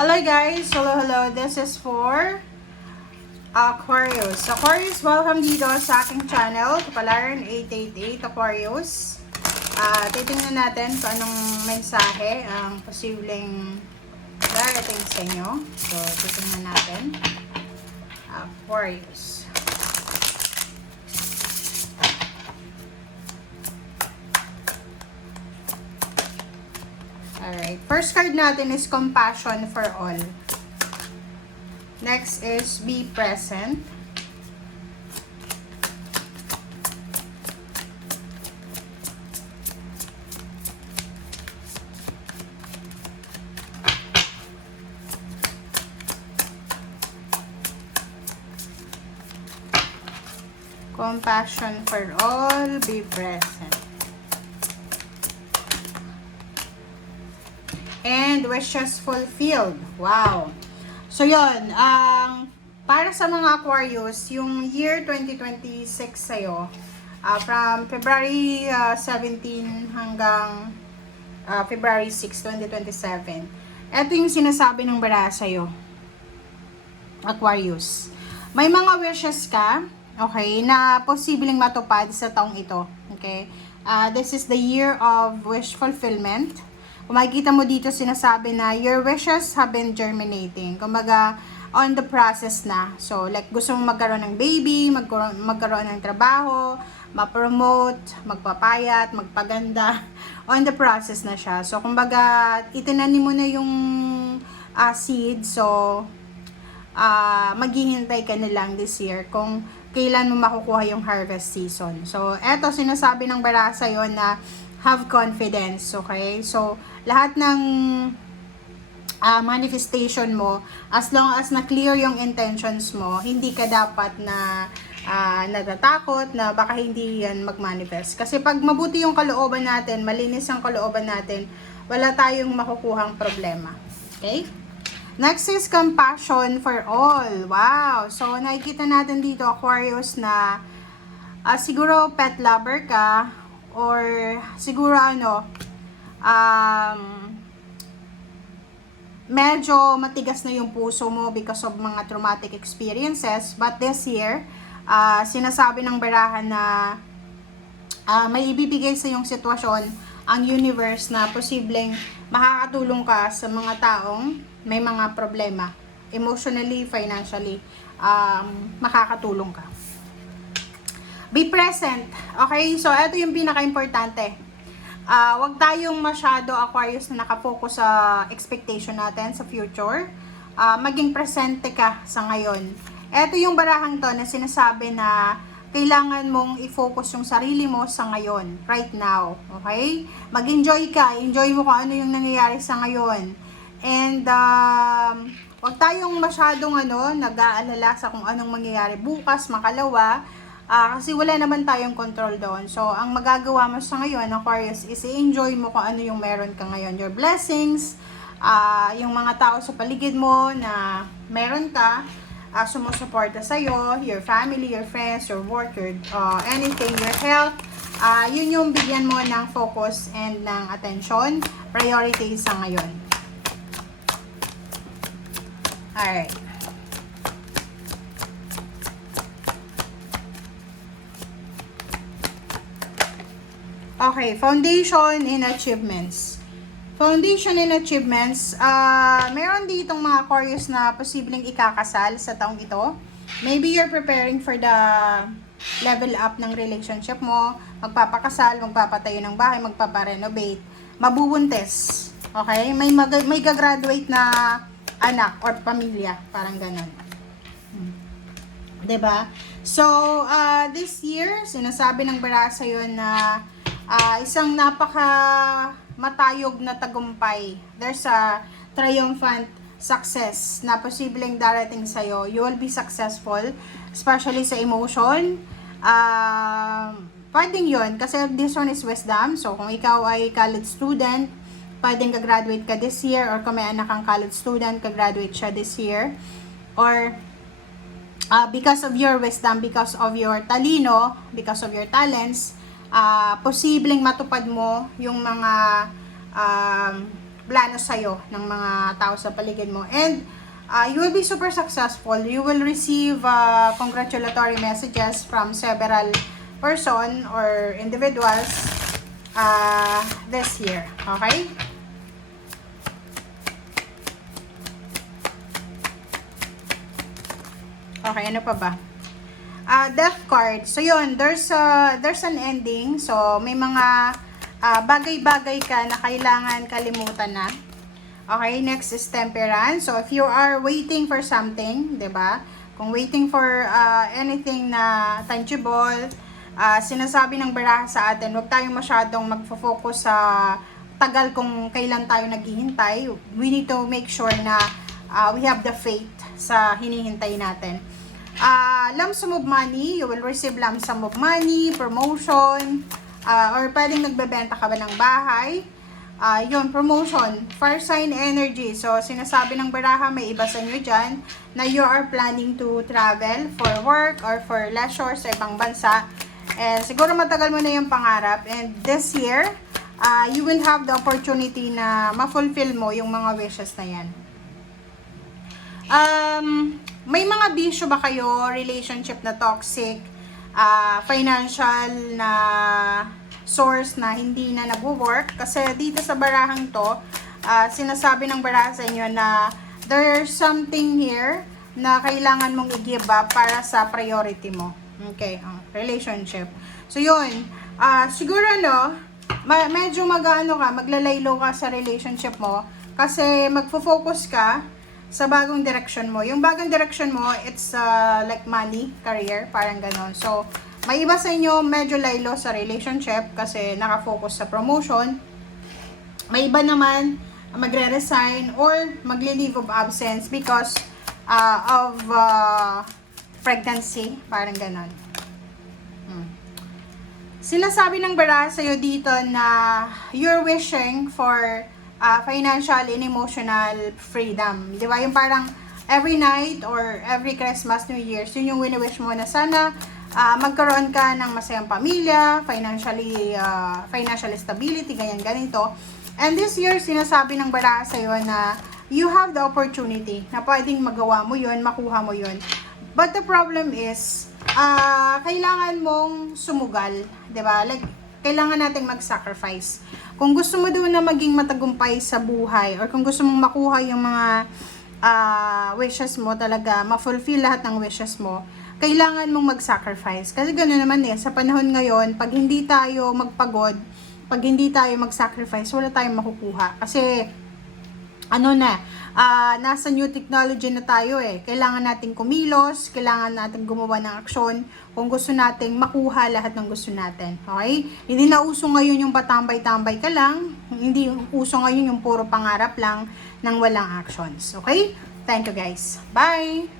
Hello guys! Hello! This is for Aquarius. Aquarius, welcome dito sa aking channel, Kapalaran 888 Aquarius. Titingnan natin kung anong mensahe ang posibleng darating sa inyo. So, titingnan natin. Aquarius. Alright. First card natin is Compassion for All. Next is Be Present. Compassion for All, Be Present. And wishes fulfilled. Wow. So, yun. Para sa mga Aquarius, yung year 2026 sa'yo, from February 17 hanggang February 6, 2027. Ito yung sinasabi ng bara sa'yo, Aquarius. May mga wishes ka, okay, na posibleng matupad sa taong ito. Okay? This is the year of wish fulfillment. Kung makikita mo dito, sinasabi na your wishes have been germinating. Kumbaga, on the process na. So, like, gusto mong magkaroon ng baby, magkaroon ng trabaho, ma-promote, magpapayat, magpaganda. On the process na siya. So, kumbaga, itinanim mo na yung seed. So, maghihintay ka na lang this year kung kailan mo makukuha yung harvest season. So, eto, sinasabi ng bara sa'yo na have confidence, okay? So, lahat ng manifestation mo, as long as na-clear yung intentions mo, hindi ka dapat na natatakot na baka hindi yan mag-manifest. Kasi pag mabuti yung kalooban natin, malinis ang kalooban natin, wala tayong makukuhang problema. Okay? Next is Compassion for All. Wow! So, nakikita natin dito, Aquarius, na siguro pet lover ka, or siguro medyo matigas na yung puso mo because of mga traumatic experiences. But this year, sinasabi ng barahan na may ibibigay sa yung sitwasyon ang universe na posibleng makakatulong ka sa mga taong may mga problema. Emotionally, financially, makakatulong ka. Be present. Okay? So, ito yung pinaka-importante. Wag tayong masyado, Aquarius, na nakafocus sa expectation natin sa future. Maging presente ka sa ngayon. Ito yung barahang to na sinasabi na kailangan mong i-focus yung sarili mo sa ngayon. Right now. Okay? Mag-enjoy ka. Enjoy mo kung ano yung nangyayari sa ngayon. And, wag tayong masyadong nag-aalala sa kung anong mangyayari bukas, makalawa. Kasi wala naman tayong control doon. So, ang magagawa mo sa ngayon, Aquarius, is i-enjoy mo kung ano yung meron ka ngayon. Your blessings, yung mga tao sa paligid mo na meron ka, sumusuporta sa'yo, your family, your friends, your work, your anything, your health, yun yung bigyan mo ng focus and ng attention, priorities sa ngayon. Alright. Okay, foundation and achievements. Foundation and achievements, meron ditong mga Aquarius na posibleng ikakasal sa taong ito. Maybe you're preparing for the level up ng relationship mo, magpapakasal, magpapatayo ng bahay, magpaparenovate, mabubuntis. Okay? May gagraduate na anak or pamilya, parang ganon. Diba? So, this year, sinasabi ng bara sa'yo na isang napaka matayog na tagumpay. There's a triumphant success na posibleng darating sa'yo. You will be successful, especially sa emotion. Pwedeng yun, kasi this one is wisdom. So, kung ikaw ay college student, pwedeng ka-graduate ka this year, or kung may anak kang college student, ka-graduate siya this year. Or, because of your wisdom, because of your talino, because of your talents, posibleng matupad mo yung mga plano sa'yo ng mga tao sa paligid mo. And you will be super successful. You will receive congratulatory messages from several person or individuals this year. Okay? Okay, ano pa ba? Death card. So yun, there's an ending. So may mga bagay-bagay ka na kailangan kalimutan na. Okay, next is temperance. So if you are waiting for something, 'di ba? Kung waiting for anything na tangible, sinasabi ng baraha sa atin, huwag tayong masyadong magfo-focus sa tagal kung kailan tayo naghihintay. We need to make sure na we have the faith sa hinihintay natin. Lump sum of money, you will receive lump sum of money, promotion, or pwedeng nagbebenta ka ba ng bahay. Yun, promotion, fire sign energy. So, sinasabi ng baraha, may iba sa inyo dyan, na you are planning to travel for work or for leisure sa ibang bansa. And siguro matagal mo na yung pangarap. And this year, you will have the opportunity na ma-fulfill mo yung mga wishes na yan. May mga bisyo ba kayo, relationship na toxic, financial na source na hindi na nag-work? Kasi dito sa barahang to, sinasabi ng baraha sa inyo na there's something here na kailangan mong i-give up para sa priority mo. Okay, relationship. So yun, siguro medyo maglalaylo ka sa relationship mo kasi magfo-focus ka sa bagong direction mo. Yung bagong direction mo, it's like money, career, parang ganon. So, may iba sa inyo medyo laylo sa relationship kasi nakafocus sa promotion. May iba naman magre-resign or magle-leave of absence because of pregnancy, parang ganon. Sinasabi ng baraha sa'yo dito na you're wishing for financial and emotional freedom. Di ba? Yung parang every night or every Christmas, New Year's, yun yung wini-wish mo na sana magkaroon ka ng masayang pamilya, financial stability, ganito. And this year, sinasabi ng baraha sa'yo na you have the opportunity na pwedeng magawa mo yun, makuha mo yun. But the problem is, kailangan mong sumugal. Di ba? Like, kailangan nating mag-sacrifice. Kung gusto mo doon na maging matagumpay sa buhay or kung gusto mong makuha yung mga wishes mo talaga, ma-fulfill lahat ng wishes mo, kailangan mong mag-sacrifice. Kasi gano'n naman sa panahon ngayon, pag hindi tayo magpagod, pag hindi tayo mag-sacrifice, wala tayong makukuha. Kasi, nasa new technology na tayo Kailangan nating kumilos, kailangan nating gumawa ng aksyon kung gusto nating makuha lahat ng gusto natin. Okay? Hindi na uso ngayon yung patambay-tambay ka lang, hindi uso ngayon yung puro pangarap lang ng walang actions. Okay? Thank you guys. Bye!